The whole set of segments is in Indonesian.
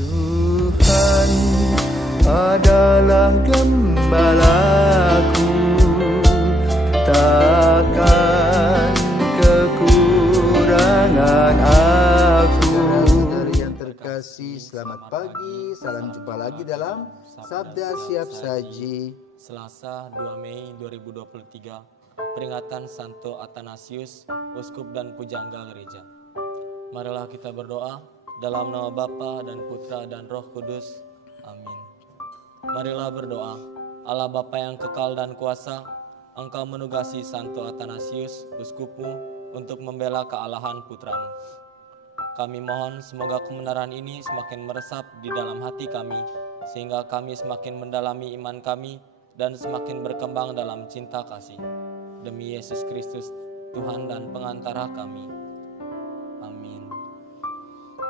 Tuhan adalah gembalaku, takkan kekurangan aku. Saudara-saudari yang terkasih, selamat pagi. Salam jumpa lagi dalam Sabda Siap Saji. Selasa 2 Mei 2023, peringatan Santo Athanasius, Uskup dan Pujangga Gereja. Marilah kita berdoa dalam nama Bapa dan Putra dan Roh Kudus. Amin. Marilah berdoa. Allah Bapa yang kekal dan kuasa, Engkau menugasi Santo Athanasius, Uskupmu, untuk membela kealahan putramu. Kami mohon semoga kebenaran ini semakin meresap di dalam hati kami, sehingga kami semakin mendalami iman kami dan semakin berkembang dalam cinta kasih. Demi Yesus Kristus, Tuhan dan pengantara kami. Amin.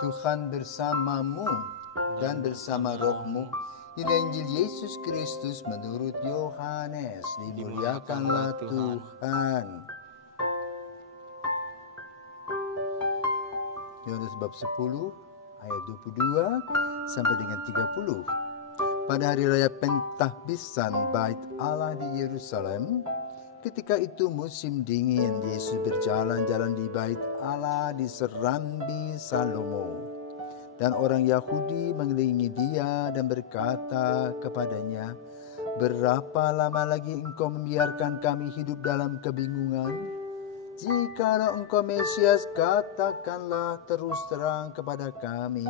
Tuhan bersamamu dan bersama rohmu. Inilah Injil Yesus Kristus menurut Yohanes. Dimuliakanlah Tuhan. Yohanes bab 10 ayat 22 sampai dengan 30. Pada hari raya Pentahbisan Bait Allah di Yerusalem, ketika itu musim dingin, Yesus berjalan-jalan di Bait Allah di Serambi Salomo. Dan orang Yahudi mengelilingi dia dan berkata kepadanya, "Berapa lama lagi engkau membiarkan kami hidup dalam kebingungan? Jikalau engkau Mesias, katakanlah terus terang kepada kami."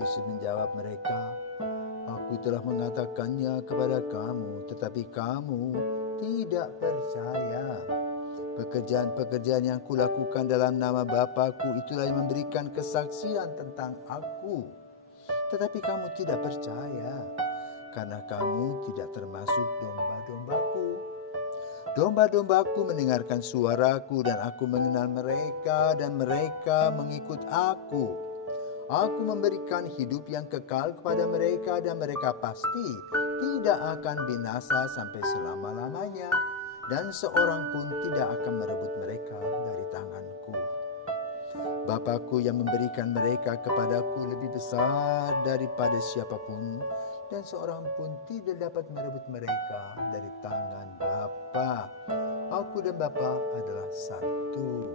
Yesus menjawab mereka, "Aku telah mengatakannya kepada kamu, tetapi kamu tidak percaya. Pekerjaan-pekerjaan yang kulakukan dalam nama Bapa-Ku itulah yang memberikan kesaksian tentang Aku. Tetapi kamu tidak percaya, karena kamu tidak termasuk domba-dombaku. Domba-dombaku mendengarkan suaraku dan Aku mengenal mereka dan mereka mengikut Aku. Aku memberikan hidup yang kekal kepada mereka dan mereka pasti tidak akan binasa sampai selama-lamanya. Dan seorang pun tidak akan merebut mereka dari tanganku. Bapa-Ku yang memberikan mereka kepadaku lebih besar daripada siapapun, dan seorang pun tidak dapat merebut mereka dari tangan Bapa. Aku dan Bapa adalah satu."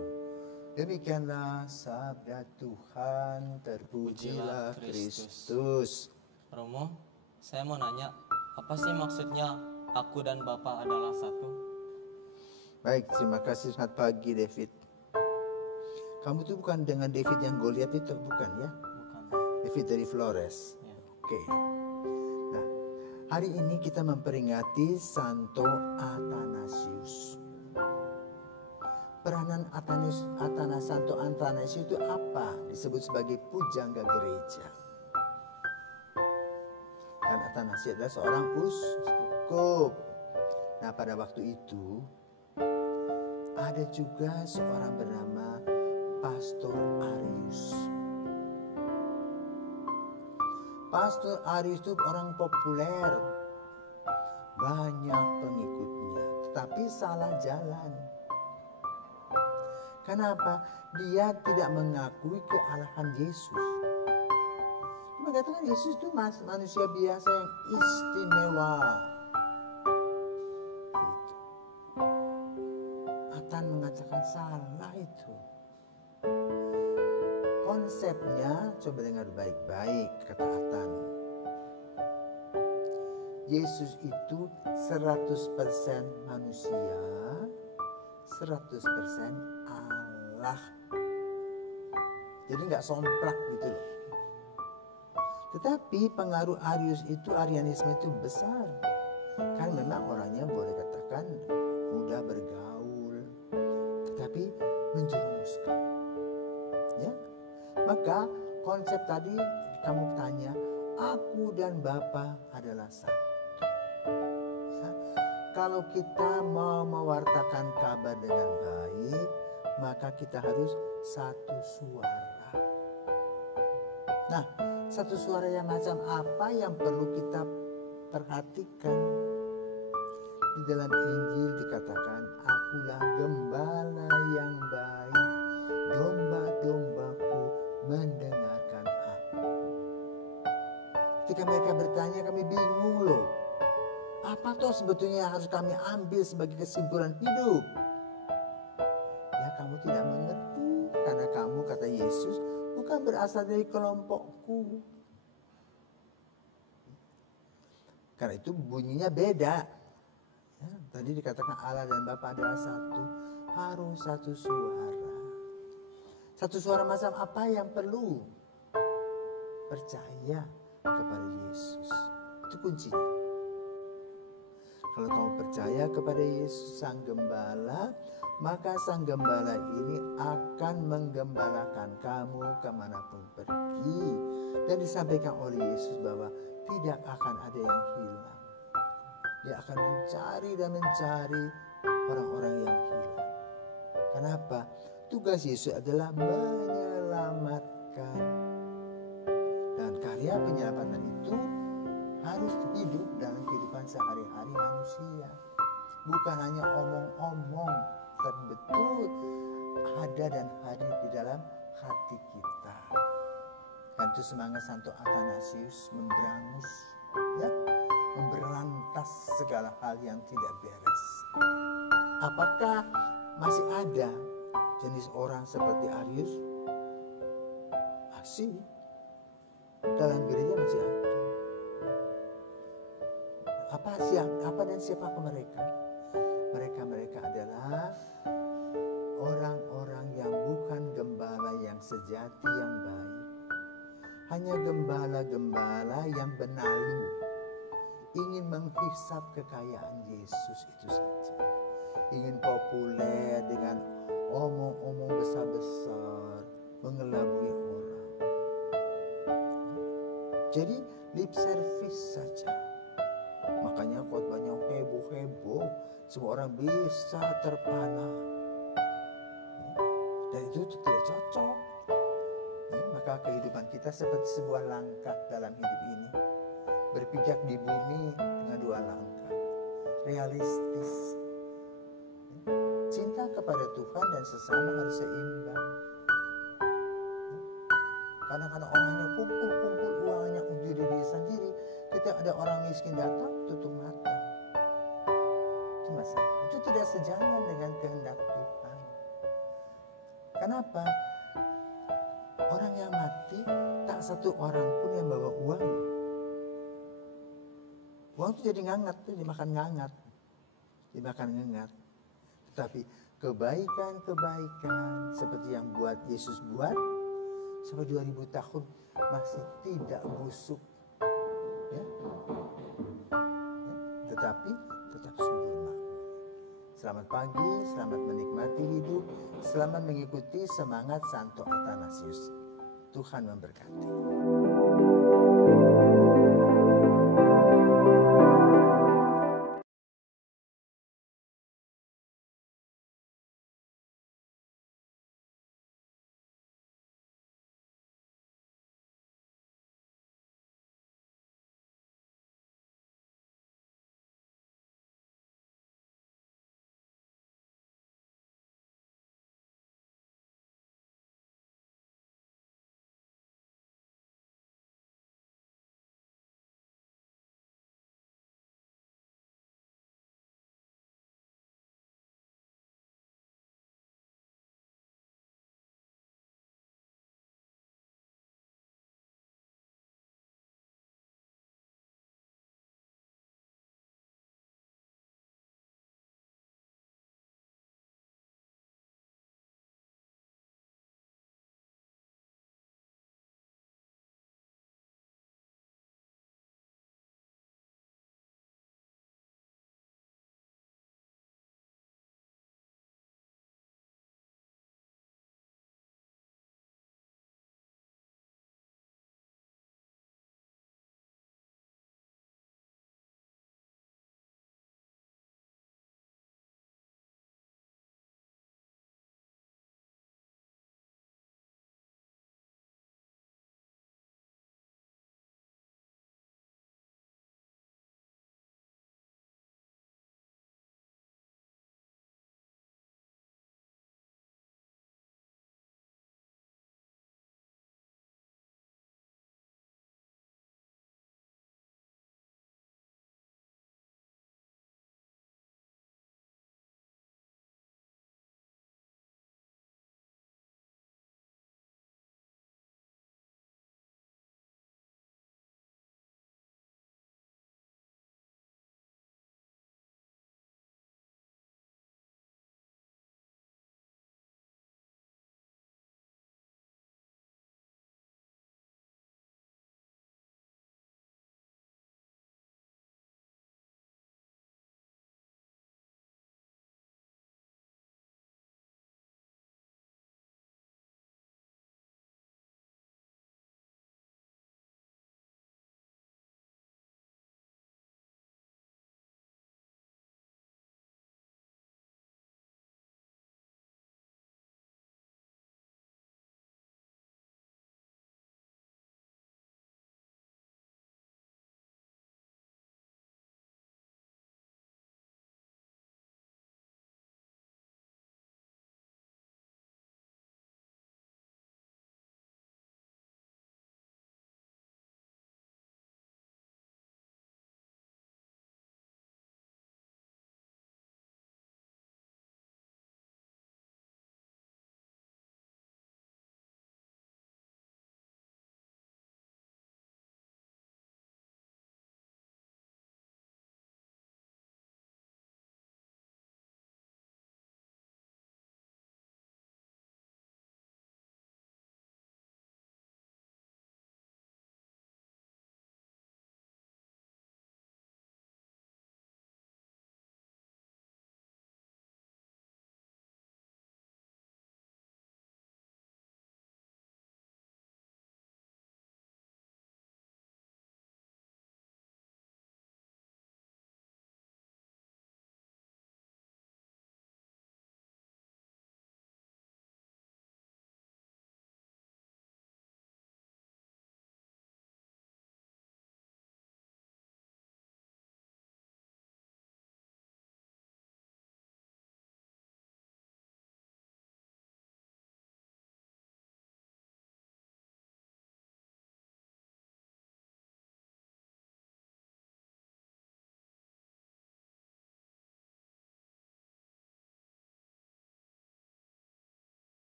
Demikianlah sabda Tuhan. Terpujilah Kristus. Romo, saya mau nanya, apa sih maksudnya aku dan Bapa adalah satu? Baik, terima kasih. Selamat pagi, David. Kamu tuh bukan dengan David yang Goliat itu, bukan ya? Bukan. David dari Flores. Ya. Oke. Nah, hari ini kita memperingati Santo Athanasius. Peranan Santo Athanasius itu apa? Disebut sebagai pujangga gereja. Dan Athanasius adalah seorang uskup. Nah, pada waktu itu ada juga seorang bernama Pastor Arius. Pastor Arius itu orang populer, banyak pengikutnya, tetapi salah jalan. Kenapa? Dia tidak mengakui kealahan Yesus. Dia mengatakan Yesus itu manusia biasa yang istimewa. Atan mengatakan salah itu. Konsepnya, coba dengar baik-baik kata Atan. Yesus itu 100% manusia, 100% Allah. Jadi gak somplak gitu loh. Tetapi pengaruh Arianisme itu besar. Kan memang orangnya boleh katakan mudah bergaul, tetapi menjerumuskan. Ya, maka konsep tadi kamu tanya, aku dan Bapa adalah satu. Ya, kalau kita mau mewartakan kabar dengan baik, maka kita harus satu suara. Nah, satu suara yang macam apa yang perlu kita perhatikan? Di dalam Injil dikatakan, "Akulah gembala yang baik, 'Domba-dombaku mendengarkan aku.'" Ketika mereka bertanya, kami bingung loh. Apa toh sebetulnya yang harus kami ambil sebagai kesimpulan hidup? Ya, kamu tidak mengerti karena kamu, kata Yesus, bukan berasal dari kelompokku. Karena itu bunyinya beda. Ya, tadi dikatakan Allah dan Bapa adalah satu. Harus satu suara. Satu suara macam apa yang perlu? Percaya kepada Yesus. Itu kuncinya. Kalau kamu percaya kepada Yesus Sang Gembala, maka Sang Gembala ini akan menggembalakan kamu kemanapun pergi. Dan disampaikan oleh Yesus bahwa tidak akan ada yang hilang. Dia akan mencari dan mencari orang-orang yang hilang. Kenapa? Tugas Yesus adalah menyelamatkan. Dan karya penyelamatan itu harus hidup dalam kehidupan sehari-hari manusia. Bukan hanya omong-omong, tapi betul ada dan hadir di dalam hati kita. Dan itu semangat Santo Athanasius memberangus, ya, memberantas segala hal yang tidak beres. Apakah masih ada jenis orang seperti Arius? Masih. Dalam gereja masih ada. Apa dan siapa mereka? Mereka adalah orang-orang yang bukan gembala yang sejati yang baik. Hanya gembala-gembala yang benalu, ingin menghisap kekayaan Yesus itu saja. Ingin populer dengan omong-omong besar-besar, mengelabui orang. Jadi lip service saja. Makanya khotbahnya heboh-heboh, semua orang bisa terpana. Dan itu tidak cocok. Maka kehidupan kita seperti sebuah langkah dalam hidup ini. Berpijak di bumi dengan 2 langkah. Realistis. Cinta kepada Tuhan dan sesama harus seimbang. Kadang-kadang orangnya kumpul-kumpul uangnya untuk diri sendiri. Ketika ada orang miskin datang, tutup mata. Itu masalah. Itu tidak sejalan dengan kehendak Tuhan. Kenapa? Orang yang mati, tak satu orang pun yang bawa uang. Uang itu jadi ngangat, dimakan ngangat. Dimakan ngangat. Tetapi kebaikan-kebaikan seperti yang buat Yesus buat, sampai 2000 tahun masih tidak busuk. Ya. Tetapi tetap subur makmur. Selamat pagi, selamat menikmati hidup, selamat mengikuti semangat Santo Athanasius. Tuhan memberkati.